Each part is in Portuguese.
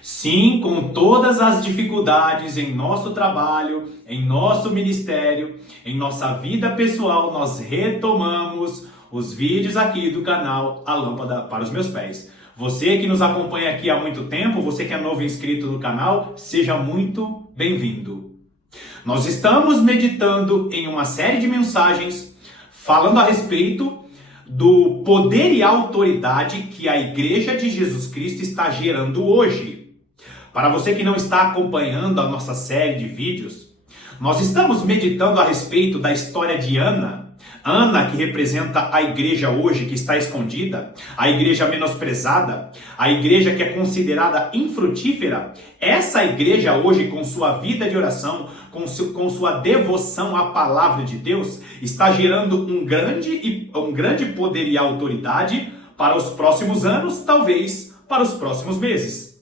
Sim, com todas as dificuldades em nosso trabalho, em nosso ministério, em nossa vida pessoal, nós retomamos os vídeos aqui do canal A Lâmpada para os Meus Pés. Você que nos acompanha aqui há muito tempo, você que é novo inscrito no canal, seja muito bem-vindo. Nós estamos meditando em uma série de mensagens falando a respeito do poder e autoridade que a Igreja de Jesus Cristo está gerando hoje. Para você que não está acompanhando a nossa série de vídeos, nós estamos meditando a respeito da história de Ana. Ana, que representa a igreja hoje que está escondida, a igreja menosprezada, a igreja que é considerada infrutífera. Essa igreja hoje, com sua vida de oração, com sua devoção à palavra de Deus, está gerando um grande poder e autoridade para os próximos anos, talvez para os próximos meses.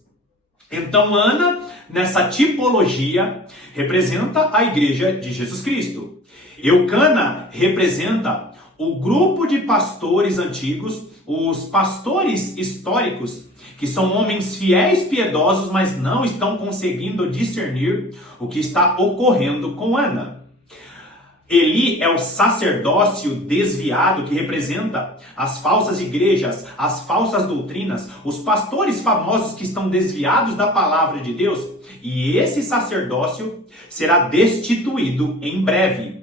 Então, Ana, nessa tipologia, representa a igreja de Jesus Cristo. Eucana representa o grupo de pastores antigos, os pastores históricos, que são homens fiéis, piedosos, mas não estão conseguindo discernir o que está ocorrendo com Ana. Eli é o sacerdócio desviado que representa as falsas igrejas, as falsas doutrinas, os pastores famosos que estão desviados da palavra de Deus, e esse sacerdócio será destituído em breve.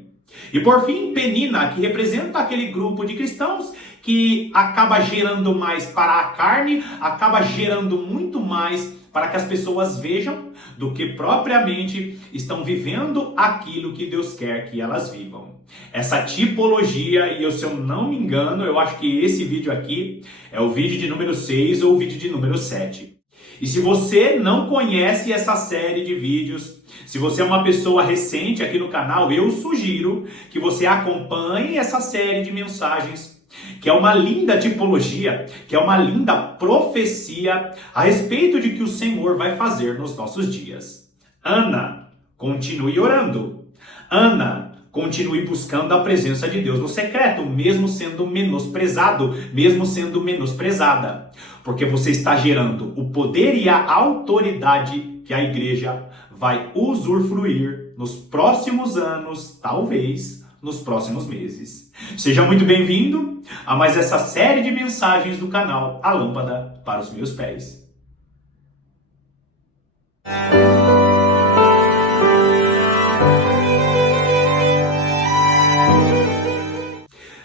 E por fim, Penina, que representa aquele grupo de cristãos que acaba gerando mais para a carne, acaba gerando muito mais para que as pessoas vejam do que propriamente estão vivendo aquilo que Deus quer que elas vivam. Essa tipologia, e se eu não me engano, eu acho que esse vídeo aqui é o vídeo de número 6 ou o vídeo de número 7. E se você não conhece essa série de vídeos, se você é uma pessoa recente aqui no canal, eu sugiro que você acompanhe essa série de mensagens, que é uma linda tipologia, que é uma linda profecia a respeito de que o Senhor vai fazer nos nossos dias. Ana, continue orando. Ana, continue buscando a presença de Deus no secreto, mesmo sendo menosprezado, mesmo sendo menosprezada. Porque você está gerando o poder e a autoridade que a igreja vai usufruir nos próximos anos, talvez nos próximos meses. Seja muito bem-vindo a mais essa série de mensagens do canal A Lâmpada para os Meus Pés.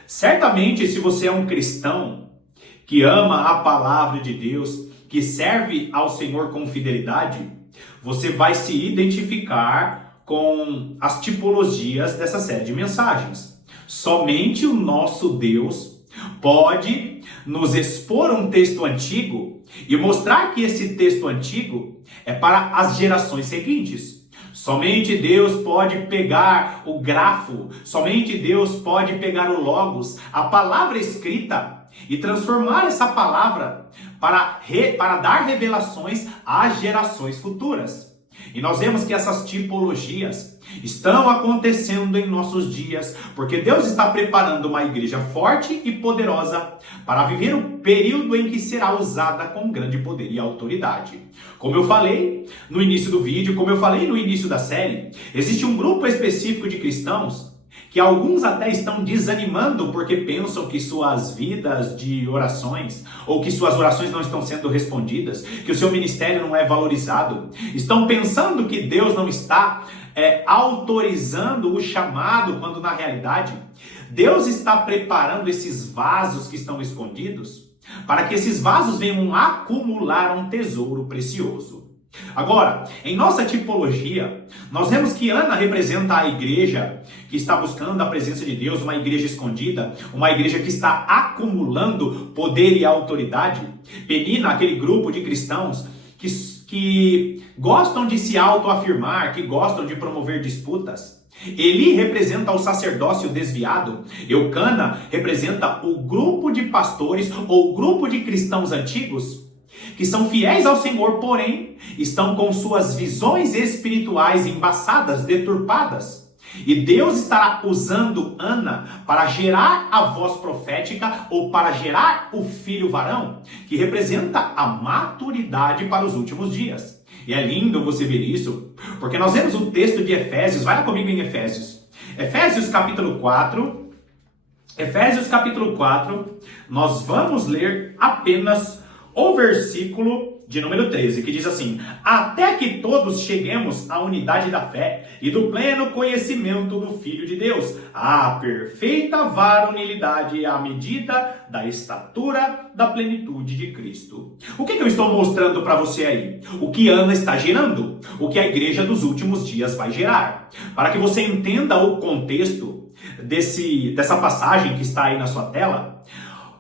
Certamente, se você é um cristão que ama a palavra de Deus, que serve ao Senhor com fidelidade, você vai se identificar com as tipologias dessa série de mensagens. Somente o nosso Deus pode nos expor um texto antigo e mostrar que esse texto antigo é para as gerações seguintes. Somente Deus pode pegar o grafo, somente Deus pode pegar o logos, a palavra escrita, e transformar essa palavra para dar revelações às gerações futuras. E nós vemos que essas tipologias estão acontecendo em nossos dias, porque Deus está preparando uma igreja forte e poderosa para viver o período em que será usada com grande poder e autoridade. Como eu falei no início do vídeo, como eu falei no início da série, existe um grupo específico de cristãos que alguns até estão desanimando porque pensam que suas vidas de orações ou que suas orações não estão sendo respondidas, que o seu ministério não é valorizado. Estão pensando que Deus não está autorizando o chamado, quando na realidade Deus está preparando esses vasos que estão escondidos para que esses vasos venham acumular um tesouro precioso. Agora, em nossa tipologia, nós vemos que Ana representa a igreja que está buscando a presença de Deus, uma igreja escondida, uma igreja que está acumulando poder e autoridade. Penina, aquele grupo de cristãos que gostam de se autoafirmar, que gostam de promover disputas. Eli representa o sacerdócio desviado. Eucana representa o grupo de pastores ou grupo de cristãos antigos que são fiéis ao Senhor, porém estão com suas visões espirituais embaçadas, deturpadas. E Deus estará usando Ana para gerar a voz profética ou para gerar o filho varão, que representa a maturidade para os últimos dias. E é lindo você ver isso, porque nós vemos o texto de Efésios, vai lá comigo em Efésios. Efésios capítulo 4, nós vamos ler apenas o versículo de número 13, que diz assim: até que todos cheguemos à unidade da fé e do pleno conhecimento do Filho de Deus, à perfeita varonilidade à medida da estatura da plenitude de Cristo. O que eu estou mostrando para você aí? O que Ana está gerando, o que a igreja dos últimos dias vai gerar. Para que você entenda o contexto dessa passagem que está aí na sua tela,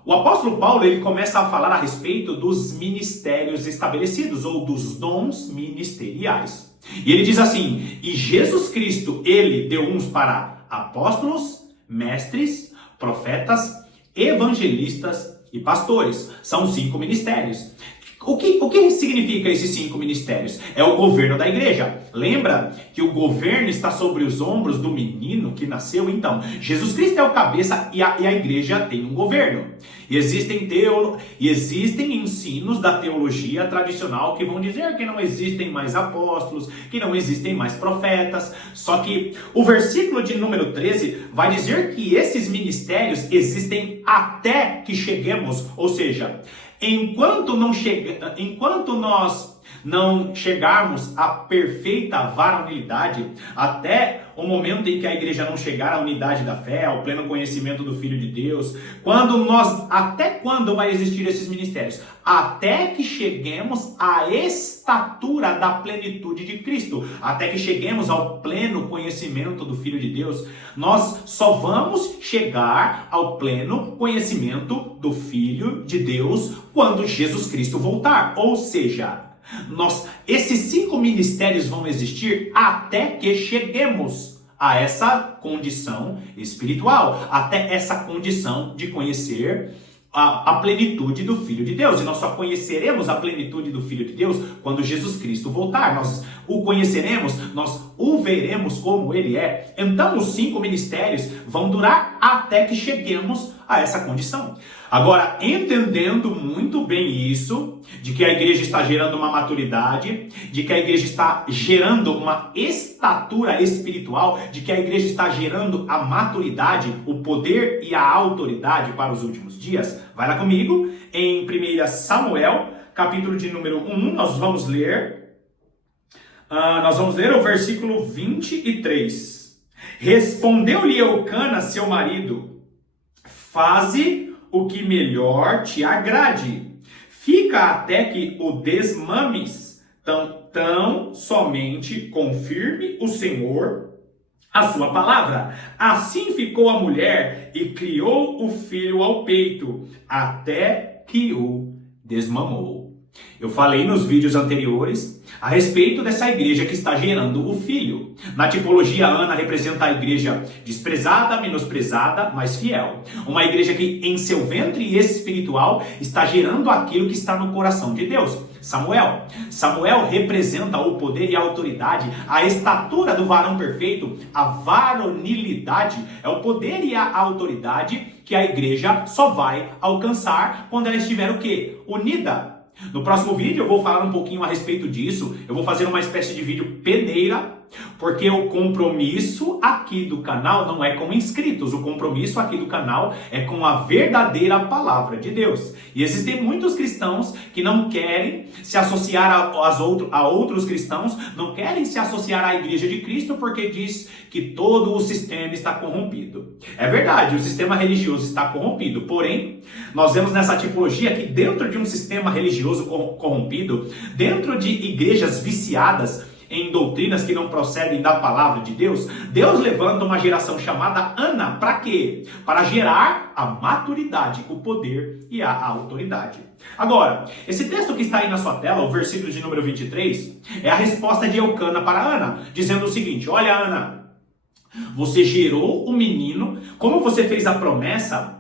o apóstolo Paulo ele começa a falar a respeito dos ministérios estabelecidos, ou dos dons ministeriais. E ele diz assim: e Jesus Cristo, ele deu uns para apóstolos, mestres, profetas, evangelistas e pastores. São 5 ministérios. O que significa esses 5 ministérios? É o governo da igreja. Lembra que o governo está sobre os ombros do menino que nasceu? Então, Jesus Cristo é o cabeça e a igreja tem um governo. E existem ensinos da teologia tradicional que vão dizer que não existem mais apóstolos, que não existem mais profetas. Só que o versículo de número 13 vai dizer que esses ministérios existem até que cheguemos, ou seja, enquanto nós não chegarmos à perfeita varonilidade, até o momento em que a igreja não chegar à unidade da fé, ao pleno conhecimento do Filho de Deus, até quando vai existir esses ministérios? Até que cheguemos à estatura da plenitude de Cristo, até que cheguemos ao pleno conhecimento do Filho de Deus. Nós só vamos chegar ao pleno conhecimento do Filho de Deus quando Jesus Cristo voltar. Ou seja, esses 5 ministérios vão existir até que cheguemos a essa condição espiritual, até essa condição de conhecer a plenitude do Filho de Deus. E nós só conheceremos a plenitude do Filho de Deus quando Jesus Cristo voltar. Nós o conheceremos, nós o veremos como ele é. Então os 5 ministérios vão durar até que cheguemos a essa condição. Agora, entendendo muito bem isso, de que a igreja está gerando uma maturidade, de que a igreja está gerando uma estatura espiritual, de que a igreja está gerando a maturidade, o poder e a autoridade para os últimos dias, vai lá comigo em 1 Samuel, capítulo de número 1, nós vamos ler o versículo 23. Respondeu-lhe Eucana, seu marido: faze o que melhor te agrade. Fica até que o desmames. Tão somente confirme o Senhor a sua palavra. Assim ficou a mulher e criou o filho ao peito, até que o desmamou. Eu falei nos vídeos anteriores a respeito dessa igreja que está gerando o filho. Na tipologia, Ana representa a igreja desprezada, menosprezada, mas fiel. Uma igreja que em seu ventre espiritual está gerando aquilo que está no coração de Deus. Samuel representa o poder e a autoridade, a estatura do varão perfeito, a varonilidade. É o poder e a autoridade que a igreja só vai alcançar quando ela estiver o quê? Unida. No próximo vídeo eu vou falar um pouquinho a respeito disso. Eu vou fazer uma espécie de vídeo peneira, porque o compromisso aqui do canal não é com inscritos. O compromisso aqui do canal é com a verdadeira palavra de Deus. E existem muitos cristãos que não querem se associar a outros cristãos, não querem se associar à igreja de Cristo porque diz que todo o sistema está corrompido. É verdade, o sistema religioso está corrompido. Porém, nós vemos nessa tipologia que dentro de um sistema religioso corrompido, dentro de igrejas viciadas em doutrinas que não procedem da palavra de Deus, Deus levanta uma geração chamada Ana. Para quê? Para gerar a maturidade, o poder e a autoridade. Agora, esse texto que está aí na sua tela, o versículo de número 23, é a resposta de Eucana para Ana, dizendo o seguinte: olha, Ana, você gerou o menino, como você fez a promessa,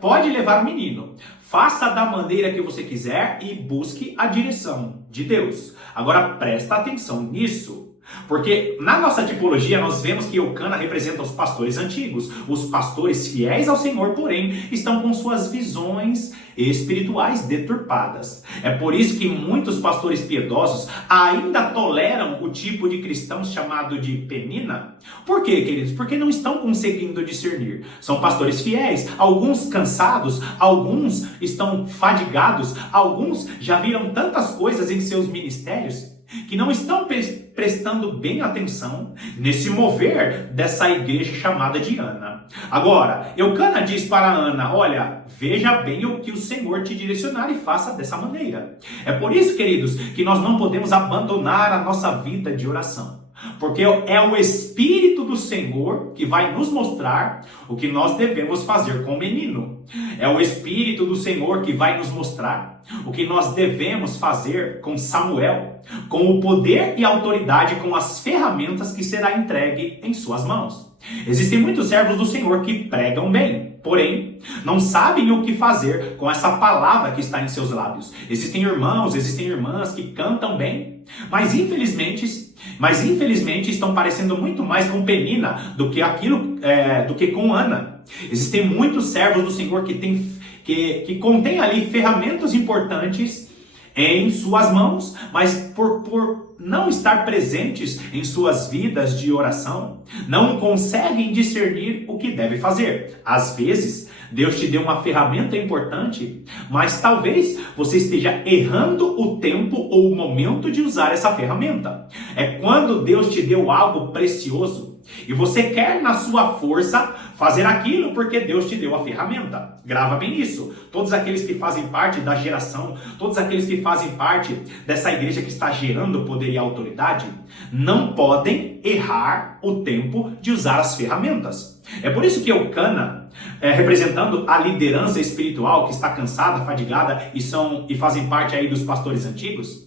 pode levar o menino. Faça da maneira que você quiser e busque a direção de Deus. Agora presta atenção nisso. Porque na nossa tipologia nós vemos que Eucana representa os pastores antigos. Os pastores fiéis ao Senhor, porém, estão com suas visões espirituais deturpadas. É por isso que muitos pastores piedosos ainda toleram o tipo de cristãos chamado de penina. Por quê, queridos? Porque não estão conseguindo discernir. São pastores fiéis, alguns cansados, alguns estão fadigados, alguns já viram tantas coisas em seus ministérios que não estão prestando bem atenção nesse mover dessa igreja chamada de Ana. Agora, Eucana diz para Ana: olha, veja bem o que o Senhor te direcionar e faça dessa maneira. É por isso, queridos, que nós não podemos abandonar a nossa vida de oração. Porque é o Espírito do Senhor que vai nos mostrar o que nós devemos fazer com o menino. É o Espírito do Senhor que vai nos mostrar o que nós devemos fazer com Samuel, com o poder e autoridade, com as ferramentas que será entregue em suas mãos. Existem muitos servos do Senhor que pregam bem, porém, não sabem o que fazer com essa palavra que está em seus lábios. Existem irmãos, existem irmãs que cantam bem, mas infelizmente estão parecendo muito mais com Penina do que com Ana. Existem muitos servos do Senhor que contêm ali ferramentas importantes em suas mãos, mas por não estar presentes em suas vidas de oração, não conseguem discernir o que deve fazer. Às vezes, Deus te deu uma ferramenta importante, mas talvez você esteja errando o tempo ou o momento de usar essa ferramenta. É quando Deus te deu algo precioso e você quer na sua força fazer aquilo porque Deus te deu a ferramenta. Grava bem isso. Todos aqueles que fazem parte da geração, todos aqueles que fazem parte dessa igreja que está gerando poder e autoridade, não podem errar o tempo de usar as ferramentas. É por isso que Eucana, representando a liderança espiritual que está cansada, fadigada e fazem parte aí dos pastores antigos,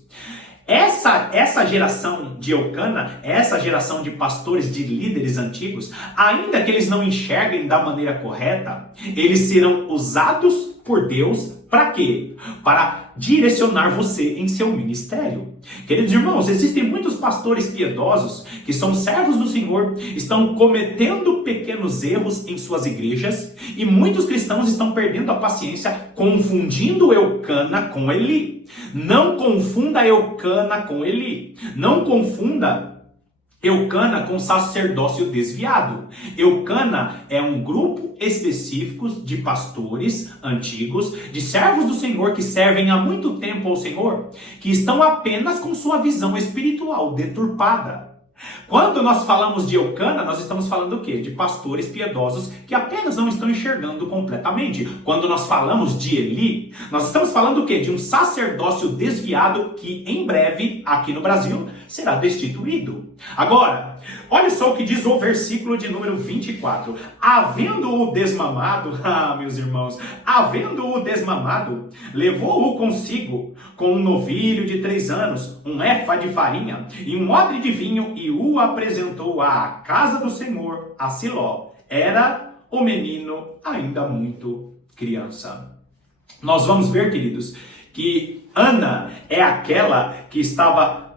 essa geração de Eucana, essa geração de pastores, de líderes antigos, ainda que eles não enxerguem da maneira correta, eles serão usados por Deus para quê? Para direcionar você em seu ministério. Queridos irmãos, existem muitos pastores piedosos que são servos do Senhor, estão cometendo pequenos erros em suas igrejas e muitos cristãos estão perdendo a paciência, confundindo Eucana com Eli. Não confunda Eucana com Eli. Não confunda Eucana com sacerdócio desviado. Eucana é um grupo específico de pastores antigos, de servos do Senhor que servem há muito tempo ao Senhor, que estão apenas com sua visão espiritual deturpada. Quando nós falamos de Eucana, nós estamos falando o quê? De pastores piedosos que apenas não estão enxergando completamente. Quando nós falamos de Eli, nós estamos falando o quê? De um sacerdócio desviado que em breve, aqui no Brasil, será destituído. Agora, olha só o que diz o versículo de número 24. Havendo-o desmamado, meus irmãos, havendo-o desmamado, levou-o consigo com um novilho de 3 anos, um éfa de farinha e um odre de vinho e o apresentou à casa do Senhor, a Siló. Era o menino ainda muito criança. Nós vamos ver, queridos, que Ana é aquela que estava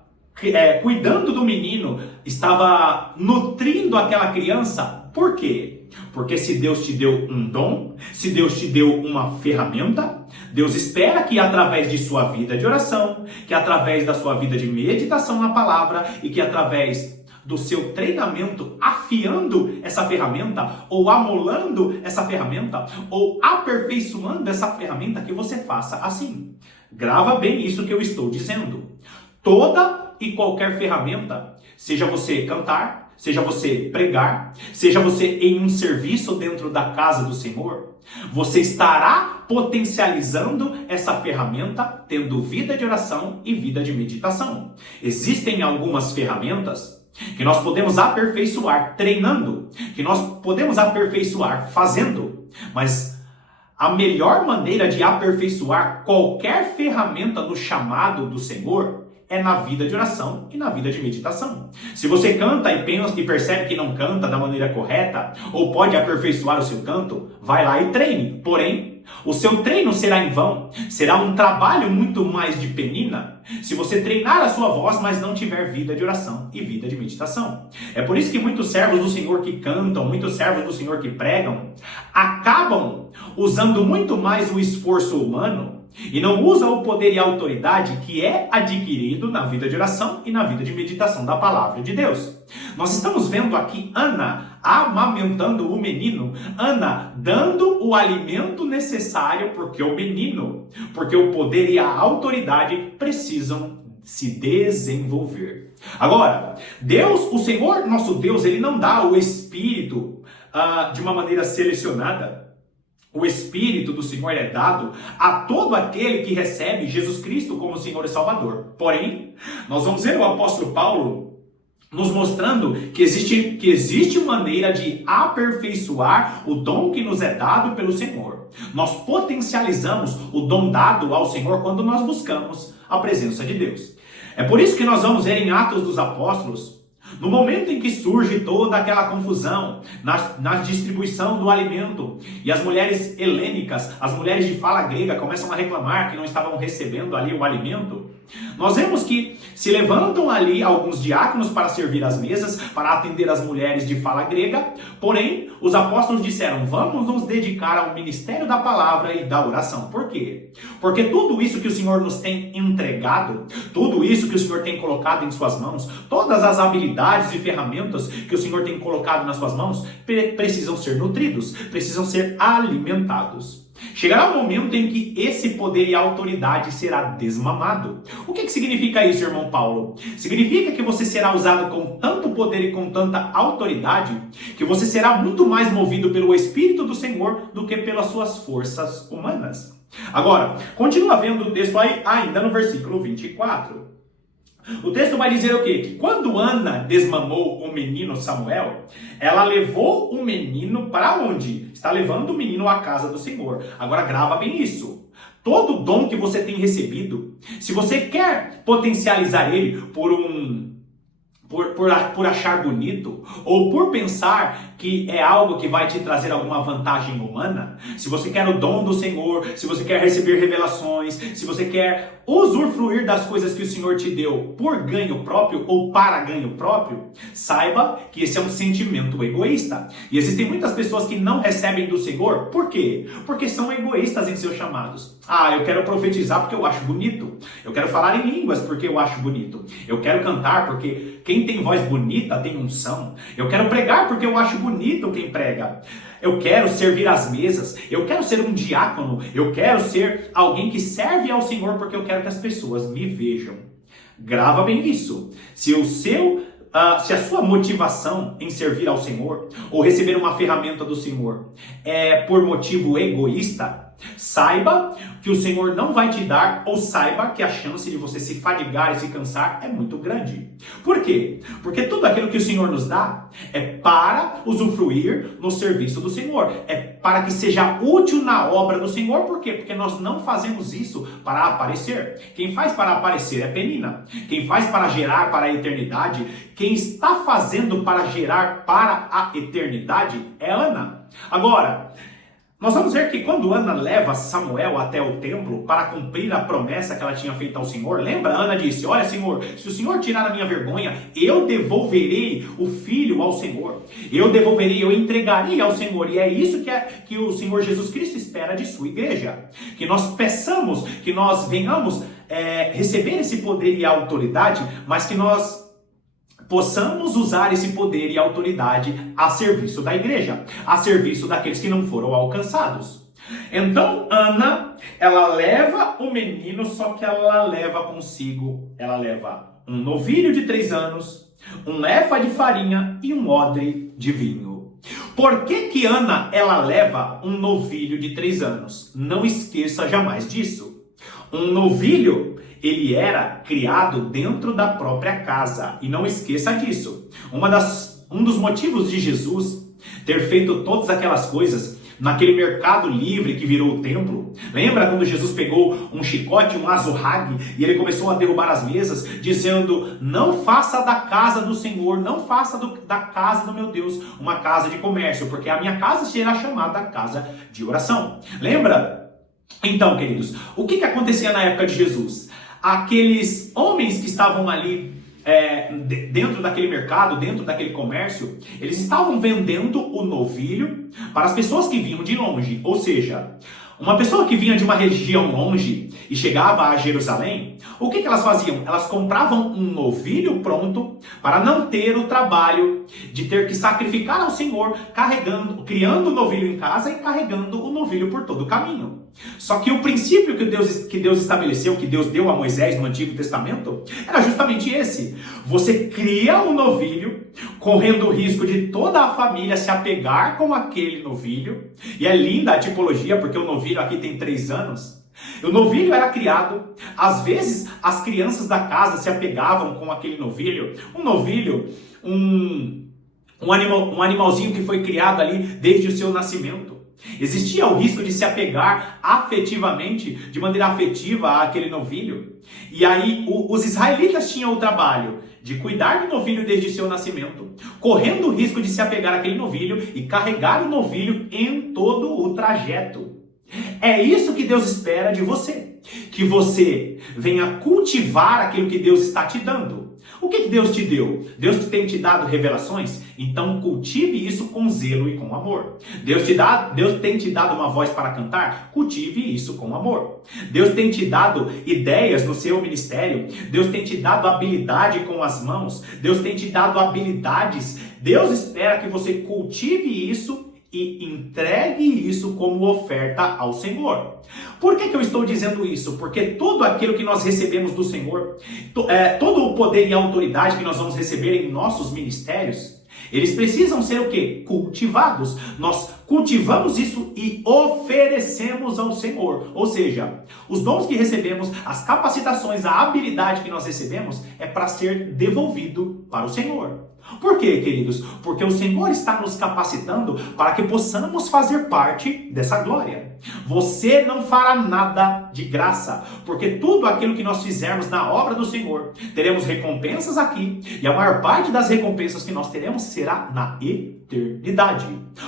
cuidando do menino, estava nutrindo aquela criança. Por quê? Porque se Deus te deu um dom, se Deus te deu uma ferramenta, Deus espera que através de sua vida de oração, que através da sua vida de meditação na palavra e que através do seu treinamento afiando essa ferramenta, ou amolando essa ferramenta, ou aperfeiçoando essa ferramenta, que você faça assim. Grava bem isso que eu estou dizendo. Toda e qualquer ferramenta, seja você cantar, seja você pregar, seja você em um serviço dentro da casa do Senhor, você estará potencializando essa ferramenta tendo vida de oração e vida de meditação. Existem algumas ferramentas que nós podemos aperfeiçoar treinando, que nós podemos aperfeiçoar fazendo, mas a melhor maneira de aperfeiçoar qualquer ferramenta no chamado do Senhor é na vida de oração e na vida de meditação. Se você canta e pensa e percebe que não canta da maneira correta, ou pode aperfeiçoar o seu canto, vai lá e treine. Porém, o seu treino será em vão, será um trabalho muito mais de penina, se você treinar a sua voz, mas não tiver vida de oração e vida de meditação. É por isso que muitos servos do Senhor que cantam, muitos servos do Senhor que pregam, acabam usando muito mais o esforço humano e não usam o poder e a autoridade que é adquirido na vida de oração e na vida de meditação da palavra de Deus. Nós estamos vendo aqui Ana amamentando o menino, Ana dando o alimento necessário porque o poder e a autoridade precisam se desenvolver. Agora, Deus, o Senhor nosso Deus, ele não dá o Espírito de uma maneira selecionada. O Espírito do Senhor é dado a todo aquele que recebe Jesus Cristo como Senhor e Salvador. Porém, nós vamos ver o apóstolo Paulo nos mostrando que existe maneira de aperfeiçoar o dom que nos é dado pelo Senhor. Nós potencializamos o dom dado ao Senhor quando nós buscamos a presença de Deus. É por isso que nós vamos ver em Atos dos Apóstolos, no momento em que surge toda aquela confusão na distribuição do alimento e as mulheres helênicas, as mulheres de fala grega começam a reclamar que não estavam recebendo ali o alimento, nós vemos que se levantam ali alguns diáconos para servir as mesas, para atender as mulheres de fala grega, porém os apóstolos disseram, vamos nos dedicar ao ministério da palavra e da oração. Por quê? Porque tudo isso que o Senhor nos tem entregado, tudo isso que o Senhor tem colocado em suas mãos, todas as habilidades e ferramentas que o Senhor tem colocado nas suas mãos, precisam ser nutridos, precisam ser alimentados. Chegará um momento em que esse poder e autoridade será desmamado. O que significa isso, irmão Paulo? Significa que você será usado com tanto poder e com tanta autoridade que você será muito mais movido pelo Espírito do Senhor do que pelas suas forças humanas. Agora, continua vendo o texto aí, ainda no versículo 24. O texto vai dizer o quê? Que quando Ana desmamou o menino Samuel, ela levou o menino para onde? Está levando o menino à casa do Senhor. Agora grava bem isso. Todo dom que você tem recebido, se você quer potencializar ele por achar bonito, ou por pensar que é algo que vai te trazer alguma vantagem humana, se você quer o dom do Senhor, se você quer receber revelações, se você quer usufruir das coisas que o Senhor te deu por ganho próprio ou para ganho próprio, saiba que esse é um sentimento egoísta. E existem muitas pessoas que não recebem do Senhor, por quê? Porque são egoístas em seus chamados. Eu quero profetizar porque eu acho bonito. Eu quero falar em línguas porque eu acho bonito. Eu quero cantar porque quem tem voz bonita tem unção. Eu quero pregar porque eu acho bonito quem prega. Eu quero servir às mesas. Eu quero ser um diácono. Eu quero ser alguém que serve ao Senhor porque eu quero que as pessoas me vejam. Grava bem isso. Se a sua motivação em servir ao Senhor ou receber uma ferramenta do Senhor é por motivo egoísta, saiba que o Senhor não vai te dar, ou saiba que a chance de você se fadigar e se cansar é muito grande. Por quê? Porque tudo aquilo que o Senhor nos dá é para usufruir no serviço do Senhor. É para que seja útil na obra do Senhor. Por quê? Porque nós não fazemos isso para aparecer. Quem faz para aparecer é Penina. Quem faz para gerar para a eternidade, quem está fazendo para gerar para a eternidade é Ana. Agora, nós vamos ver que quando Ana leva Samuel até o templo para cumprir a promessa que ela tinha feito ao Senhor, lembra? Ana disse, olha Senhor, se o Senhor tirar a minha vergonha, eu devolverei o filho ao Senhor. Eu entregarei ao Senhor. E é isso que o Senhor Jesus Cristo espera de sua igreja. Que nós peçamos, que nós venhamos receber esse poder e autoridade, mas que nós possamos usar esse poder e autoridade a serviço da igreja, a serviço daqueles que não foram alcançados. Então, Ana, ela leva o menino, só que ela leva um novilho de 3 anos, um efa de farinha e um odre de vinho. Por que Ana, ela leva um novilho de 3 anos? Não esqueça jamais disso. Um novilho, ele era criado dentro da própria casa. E não esqueça disso. Um dos motivos de Jesus ter feito todas aquelas coisas naquele mercado livre que virou o templo. Lembra quando Jesus pegou um chicote, um azorrague, e ele começou a derrubar as mesas, dizendo, não faça da casa do Senhor, não faça da casa do meu Deus uma casa de comércio, porque a minha casa será chamada casa de oração. Lembra Então, queridos, o que acontecia na época de Jesus? Aqueles homens que estavam ali dentro daquele mercado, dentro daquele comércio, eles estavam vendendo o novilho para as pessoas que vinham de longe. Ou seja, uma pessoa que vinha de uma região longe e chegava a Jerusalém, o que elas faziam? Elas compravam um novilho pronto para não ter o trabalho de ter que sacrificar ao Senhor, criando o novilho em casa e carregando o novilho por todo o caminho. Só que o princípio que Deus estabeleceu, que Deus deu a Moisés no Antigo Testamento, era justamente esse. Você cria um novilho, correndo o risco de toda a família se apegar com aquele novilho. E é linda a tipologia, porque o novilho aqui tem 3 anos. O novilho era criado, às vezes as crianças da casa se apegavam com aquele novilho. Um novilho, um animalzinho que foi criado ali desde o seu nascimento. Existia o risco de se apegar afetivamente, de maneira afetiva àquele novilho. E aí os israelitas tinham o trabalho de cuidar do novilho desde seu nascimento, correndo o risco de se apegar àquele novilho e carregar o novilho em todo o trajeto. É isso que Deus espera de você, que você venha cultivar aquilo que Deus está te dando. O que Deus te deu? Deus tem te dado revelações? Então cultive isso com zelo e com amor. Deus tem te dado uma voz para cantar? Cultive isso com amor. Deus tem te dado ideias no seu ministério? Deus tem te dado habilidade com as mãos? Deus tem te dado habilidades? Deus espera que você cultive isso e entregue isso como oferta ao Senhor. Por que eu estou dizendo isso? Porque tudo aquilo que nós recebemos do Senhor, todo o poder e autoridade que nós vamos receber em nossos ministérios, eles precisam ser o quê? Cultivados. Nós cultivamos isso e oferecemos ao Senhor. Ou seja, os dons que recebemos, as capacitações, a habilidade que nós recebemos é para ser devolvido para o Senhor. Por quê, queridos? Porque o Senhor está nos capacitando para que possamos fazer parte dessa glória. Você não fará nada de graça, porque tudo aquilo que nós fizermos na obra do Senhor, teremos recompensas aqui, e a maior parte das recompensas que nós teremos será na eternidade.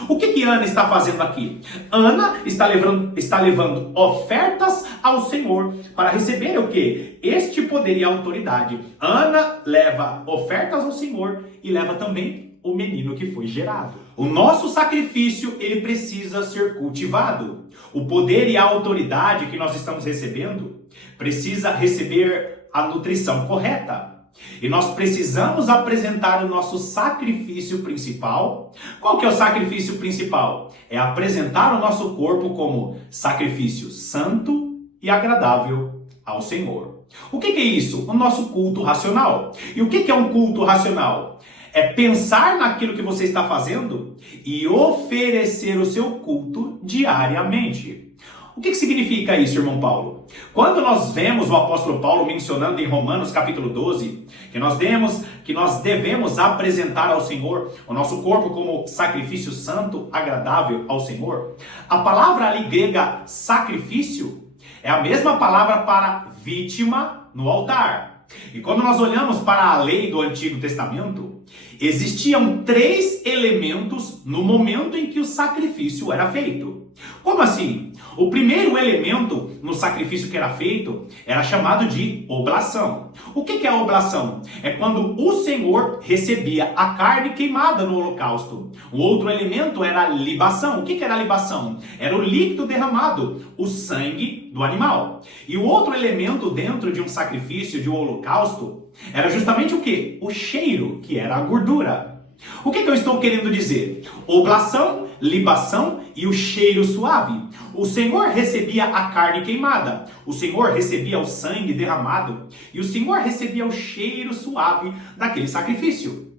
O que Ana está fazendo aqui? Ana está levando ofertas ao Senhor para receber o quê? Este poder e autoridade. Ana leva ofertas ao Senhor e leva também o menino que foi gerado. O nosso sacrifício, ele precisa ser cultivado. O poder e a autoridade que nós estamos recebendo precisa receber a nutrição correta. E nós precisamos apresentar o nosso sacrifício principal. Qual que é o sacrifício principal? É apresentar o nosso corpo como sacrifício santo e agradável ao Senhor. O que é isso? O nosso culto racional. E o que é um culto racional? É pensar naquilo que você está fazendo e oferecer o seu culto diariamente. O que significa isso, irmão Paulo? Quando nós vemos o apóstolo Paulo mencionando em Romanos capítulo 12, que nós devemos apresentar ao Senhor o nosso corpo como sacrifício santo, agradável ao Senhor, a palavra ali grega sacrifício é a mesma palavra para vítima no altar. E quando nós olhamos para a lei do Antigo Testamento, existiam 3 elementos no momento em que o sacrifício era feito. Como assim? O primeiro elemento no sacrifício que era feito era chamado de oblação. O que é a oblação? É quando o Senhor recebia a carne queimada no holocausto. O outro elemento era a libação. O que era a libação? Era o líquido derramado, o sangue do animal. E o outro elemento dentro de um sacrifício, de um holocausto, era justamente o quê? O cheiro, que era a gordura. O que eu estou querendo dizer? Oblação, libação e o cheiro suave. O Senhor recebia a carne queimada, o Senhor recebia o sangue derramado e o Senhor recebia o cheiro suave daquele sacrifício.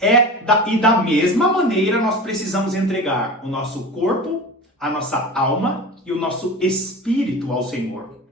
E da mesma maneira nós precisamos entregar o nosso corpo, a nossa alma e o nosso espírito ao Senhor.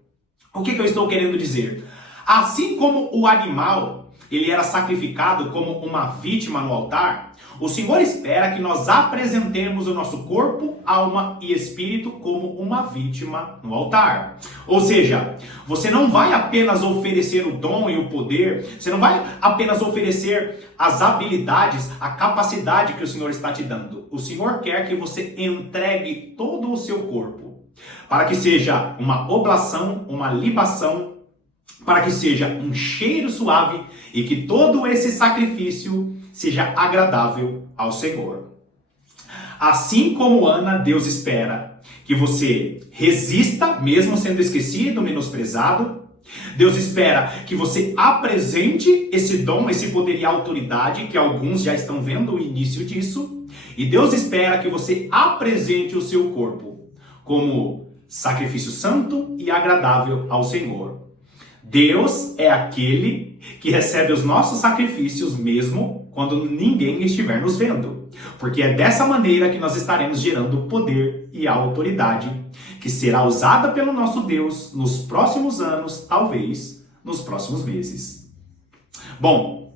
O que eu estou querendo dizer? Assim como o animal ele era sacrificado como uma vítima no altar, o Senhor espera que nós apresentemos o nosso corpo, alma e espírito como uma vítima no altar. Ou seja, você não vai apenas oferecer o dom e o poder, você não vai apenas oferecer as habilidades, a capacidade que o Senhor está te dando. O Senhor quer que você entregue todo o seu corpo. para que seja uma oblação, uma libação, para que seja um cheiro suave e que todo esse sacrifício seja agradável ao Senhor. Assim como Ana, Deus espera que você resista, mesmo sendo esquecido, menosprezado. Deus espera que você apresente esse dom, esse poder e autoridade, que alguns já estão vendo o início disso. E Deus espera que você apresente o seu corpo como sacrifício santo e agradável ao Senhor. Deus é aquele que recebe os nossos sacrifícios mesmo quando ninguém estiver nos vendo. Porque é dessa maneira que nós estaremos gerando poder e autoridade que será usada pelo nosso Deus nos próximos anos, talvez nos próximos meses. Bom,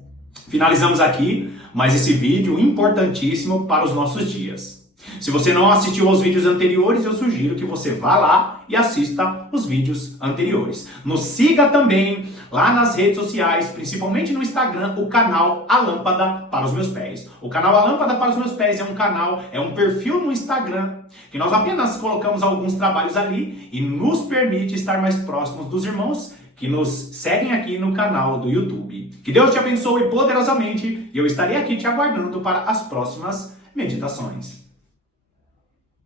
finalizamos aqui mais esse vídeo importantíssimo para os nossos dias. Se você não assistiu aos vídeos anteriores, eu sugiro que você vá lá e assista os vídeos anteriores. Nos siga também lá nas redes sociais, principalmente no Instagram, o canal A Lâmpada para os Meus Pés. O canal A Lâmpada para os Meus Pés é um canal, é um perfil no Instagram, que nós apenas colocamos alguns trabalhos ali e nos permite estar mais próximos dos irmãos que nos seguem aqui no canal do YouTube. Que Deus te abençoe poderosamente e eu estarei aqui te aguardando para as próximas meditações.